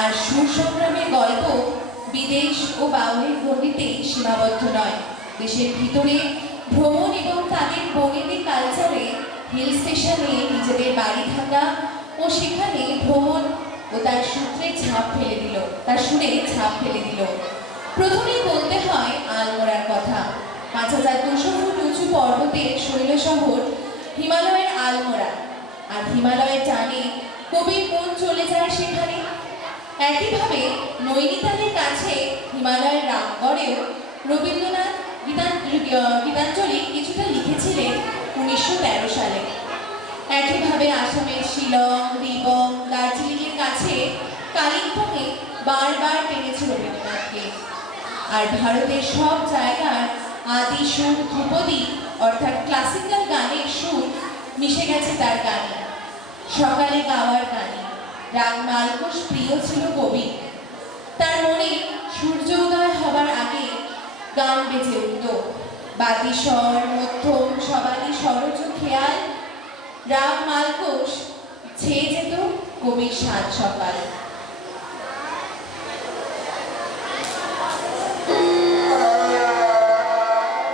আর সুর সংগ্রামের গল্প বিদেশ ও বাউলের গণ্ডিতে সীমাবদ্ধ নয়। দেশের ভিতরে ভ্রমণ এবং তাদের বনেদি কালচারে হিল স্টেশনে নিজেদের বাড়ি থাকা ও সেখানে ভ্রমণ ও তার সুরে ছাপ ফেলে দিল। প্রথমেই বলতে হয় আলমোড়ার কথা। ৫,২০০ ফুট উঁচু পর্বতের শৈল শহর হিমালয়ের আলমোড়া। আর হিমালয়ের টানে কবির মন চলে যায় সেখানে। একইভাবে নৈনিতালের কাছে হিমালয়ের রামগড়েও রবীন্দ্রনাথ গীতাঞ্জলি কিছুটা লিখেছিলেন ১৯১৩ সালে। একইভাবে আসামের শিলং, রিবং, দার্জিলিংয়ের কাছে কালিম্পংয়ে বারবার টেনেছে রবীন্দ্রনাথকে। আর ভারতের সব জায়গার আদি সুর ধ্রুপদী অর্থাৎ ক্লাসিক্যাল গানের সুর মিশে গেছে তার গানে। সকালে গাওয়ার গানে রাগ মালকোষ প্রিয় ছিল কবি। তার মনে সূর্যোদয় হবার আগে গান বেজে উঠত। বাদি স্বর, মধ্যম, সবালি, সরজ, খেয়াল, রাগ মালকোষ ছেয়ে যেত কবির সাত সকাল।